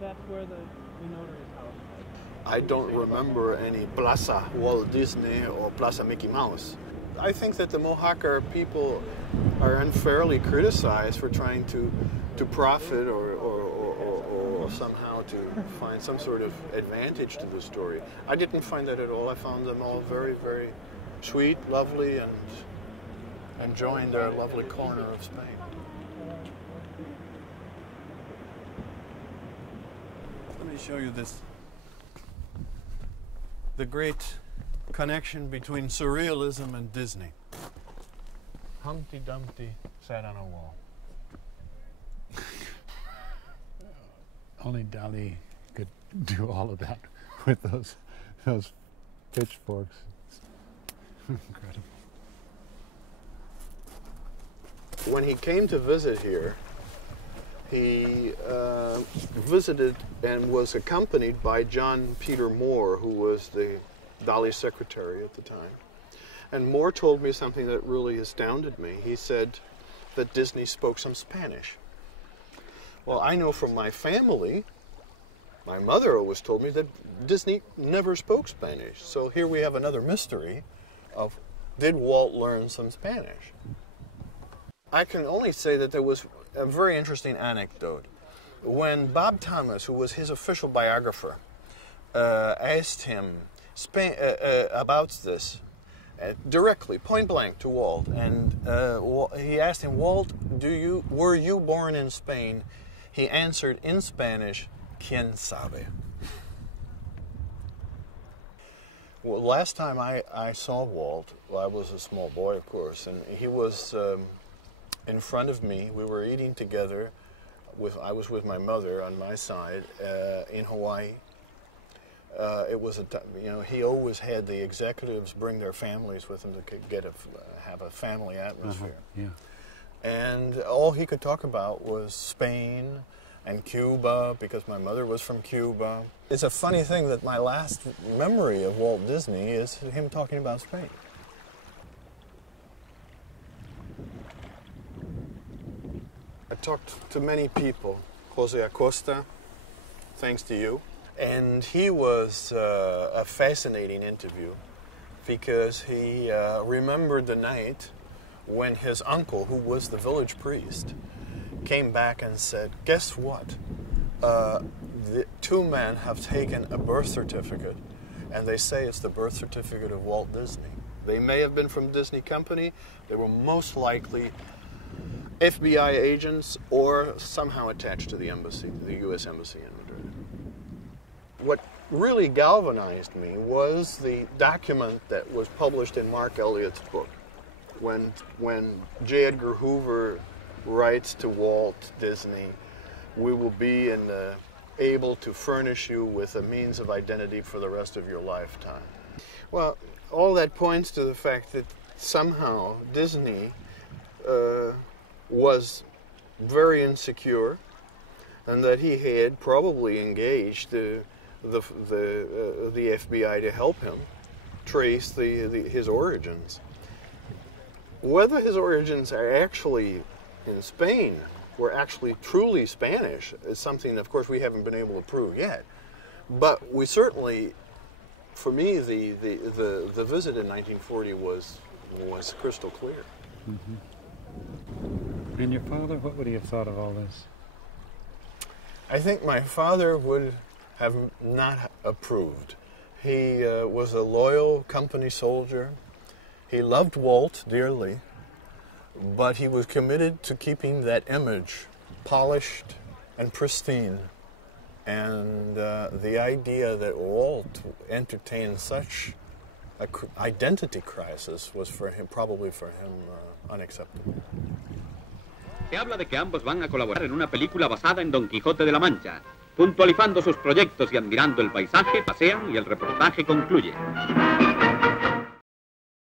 that's where we notary's house is. I don't remember any Plaza Walt Disney or Plaza Mickey Mouse. I think that the Mojacar people are unfairly criticized for trying to profit or somehow to find some sort of advantage to the story. I didn't find that at all. I found them all very, very sweet, lovely, and enjoying their lovely corner of Spain. Let me show you this. The great connection between surrealism and Disney. Humpty Dumpty sat on a wall. Only Dali could do all of that with those pitchforks. Incredible. When he came to visit here, he visited and was accompanied by John Peter Moore, who was the Dali secretary at the time. And Moore told me something that really astounded me. He said that Disney spoke some Spanish. Well, I know from my family, my mother always told me that Disney never spoke Spanish. So here we have another mystery of, did Walt learn some Spanish? I can only say that there was a very interesting anecdote. When Bob Thomas, who was his official biographer, asked him about this, directly, point blank to Walt, and he asked him, Walt, were you born in Spain? He answered in Spanish, "Quién sabe?" Well, last time I saw Walt, well, I was a small boy, of course, and he was in front of me. We were eating together. I was with my mother on my side in Hawaii. It was he always had the executives bring their families with them to have a family atmosphere. Yeah. And all he could talk about was Spain and Cuba, because my mother was from Cuba. It's a funny thing that my last memory of Walt Disney is him talking about Spain. I talked to many people, Jose Acosta, thanks to you. And he was a fascinating interview because he remembered the night when his uncle, who was the village priest, came back and said, guess what? The two men have taken a birth certificate, and they say it's the birth certificate of Walt Disney. They may have been from Disney Company. They were most likely FBI agents or somehow attached to the embassy, the U.S. Embassy in Madrid. What really galvanized me was the document that was published in Mark Elliott's book. When J. Edgar Hoover writes to Walt Disney, we will be able to furnish you with a means of identity for the rest of your lifetime. Well, all that points to the fact that somehow Disney was very insecure, and that he had probably engaged the FBI to help him trace his origins. Whether his origins are actually in Spain, were actually truly Spanish, is something, of course, we haven't been able to prove yet. But we certainly, for me, the visit in 1940 was crystal clear. Mm-hmm. And your father, what would he have thought of all this? I think my father would have not approved. He was a loyal company soldier. He loved Walt dearly, but he was committed to keeping that image polished and pristine. And the idea that Walt entertained such an identity crisis was probably for him unacceptable. Se habla de que ambos van a colaborar en una película basada en Don Quijote de la Mancha. Puntualizando sus proyectos y admirando el paisaje, pasean y el reportaje concluye.